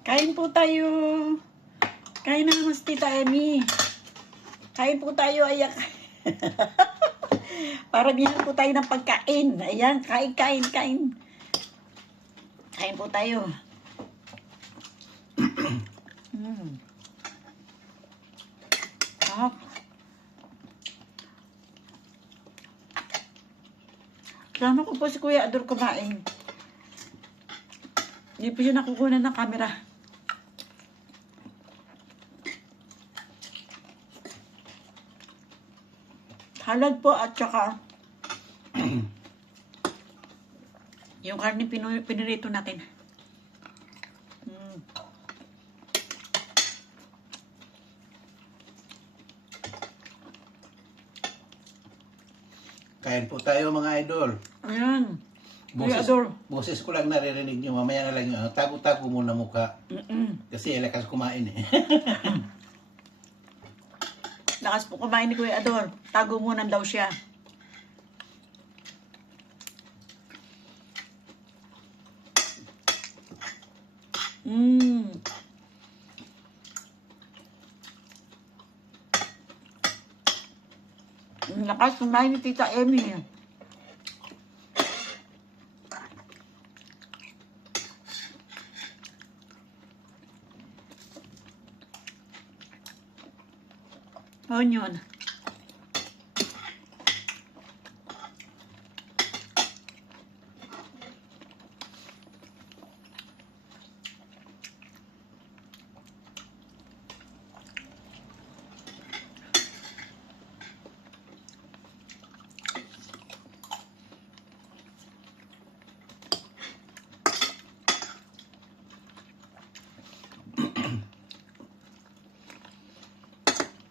Kain po tayo. Kain na mas tita Emmy. Kain po tayo, ayak. Para bihan po tayo ng pagkain. Ayan, kain, kain, kain. Kain po tayo. mm. Sarap. Kasama ko po si Kuya Ador kumain. Hindi po siya nakukunan ng camera. Halad po at saka yung karne pinirito natin. Mm. Kain po tayo mga idol. Ayan. Boses, Ador. boses ko lang naririnig nyo. Mamaya na lang yun. Tago-tago muna mukha. Mm-mm. Kasi lakas kumain eh. Lakas po kumain ni Kuya Ador. Tago muna daw siya. Mmm. Lakas kumain ni Tita Emmy. Onion.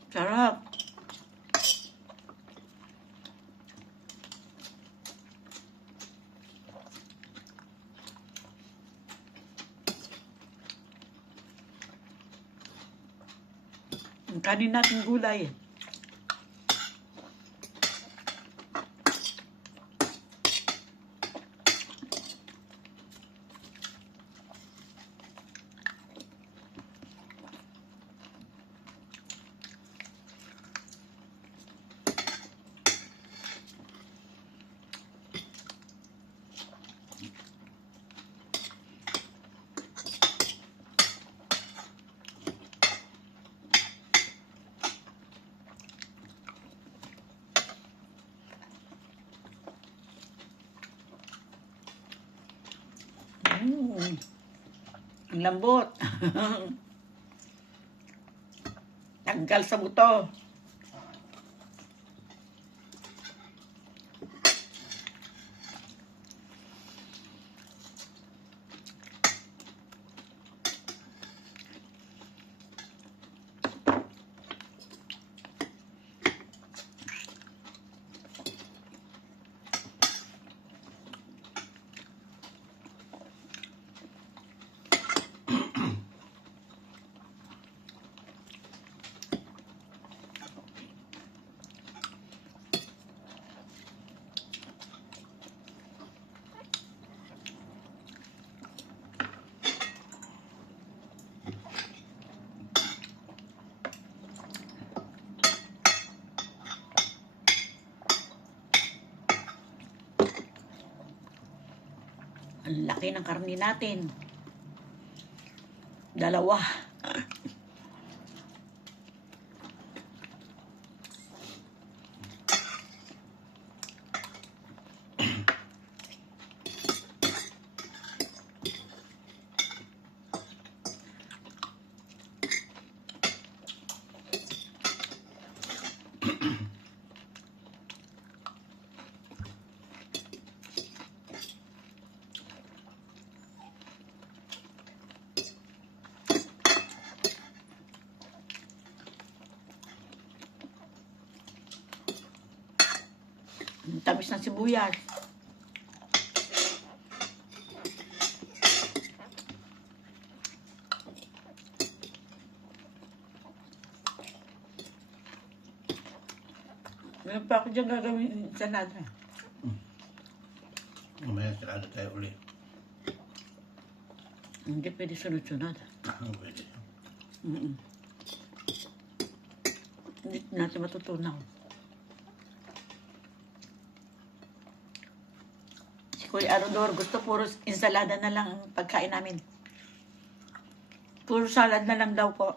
Sarap. Ang kanin natin gulay. Mm. Ang lambot. Tanggal sa buto. Ang laki ng karni natin. Dalawa. Ang tamis ng sibuyas. Meron pa ako dyan gagawin sa nada. Mamaya sarado tayo uli. Hindi pwede sunod-sunod. Ang pwede. Mm-mm. Hindi natin matutunaw. Kuya Arodor, gusto puro ensalada na lang ang pagkain namin. Puro salad na lang daw po.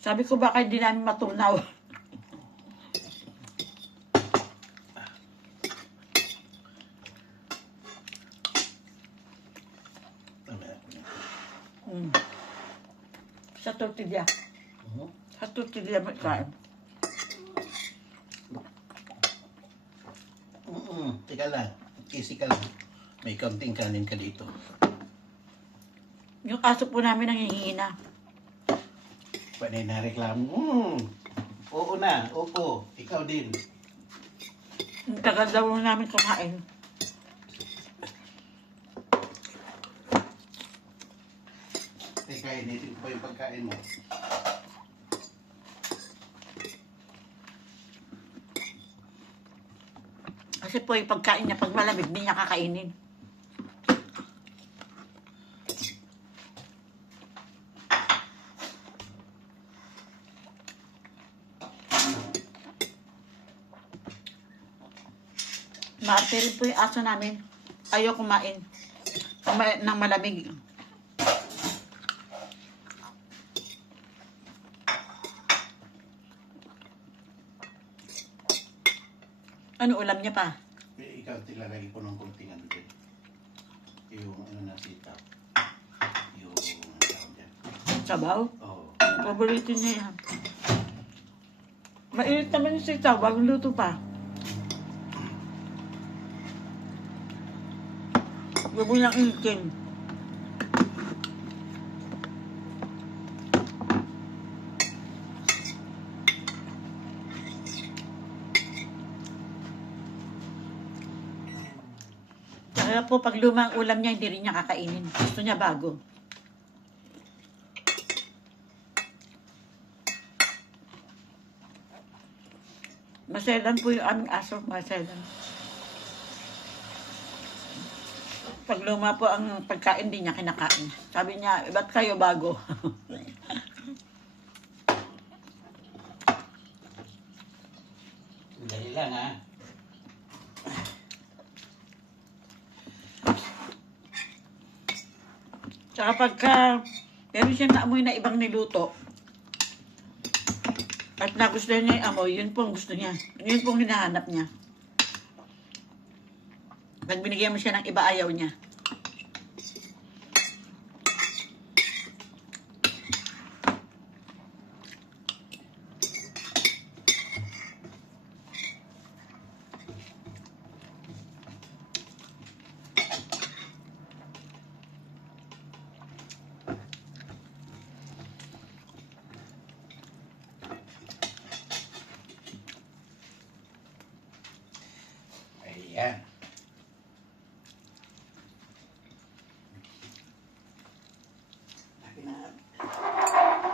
Sabi ko baka hindi namin matunaw. Mm. Sa tortilla. Mhm. Sa tortilla may kain. Mm-mm. Teka lang. Kisi ka lang. May kaunting kanin ka dito. Yung aso po namin nangihingi na. Pwede na reklamo. Mm. Oo na. Opo. Ikaw din. Ang tagal daw namin kumain. Teka, initin ko pa yung pagkain mo. Kasi po yung pagkain niya, pag malamig, hindi niya kakainin. Maarte rin po yung aso namin. Ayaw kumain. Ng ma- ng malamig. Ano ulam niya pa? Eh, ikaw tilalagay ko ng kunting ano din. Yung ano na sitaw. Yung ano tawag dyan. Sabaw? Oo. Paborito niya yan. Mainit naman yung sitaw, bagong luto pa. Huwag mo niyang. Po, pag lumang ulam niya, hindi rin niya kakainin. Gusto niya bago. Maselan po yung aming aso, maselan. Pag luma po ang pagkain, di niya kinakain. Sabi niya, ba't kayo bago? Dali lang ha. Tsaka pagka meron siyang naamoy na ibang niluto, at nagustuhan niya yung amoy, yun po gusto niya. Yun po hinahanap niya. Pag binigyan mo siya ng iba, ayaw niya.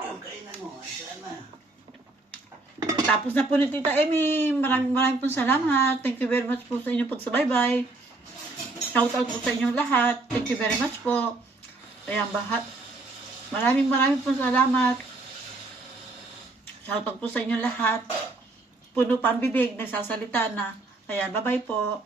Yung kainan mo, na? Tapos na po ni Tita Emmy. Maraming maraming po salamat. Thank you very much po sa inyong pagsubaybay. Shout out po sa inyong lahat. Thank you very much po. Ayan, bahat. Maraming maraming po salamat. Shout out po sa inyong lahat. Puno pa ang bibig, nagsasalita na. Ayan, bye-bye po.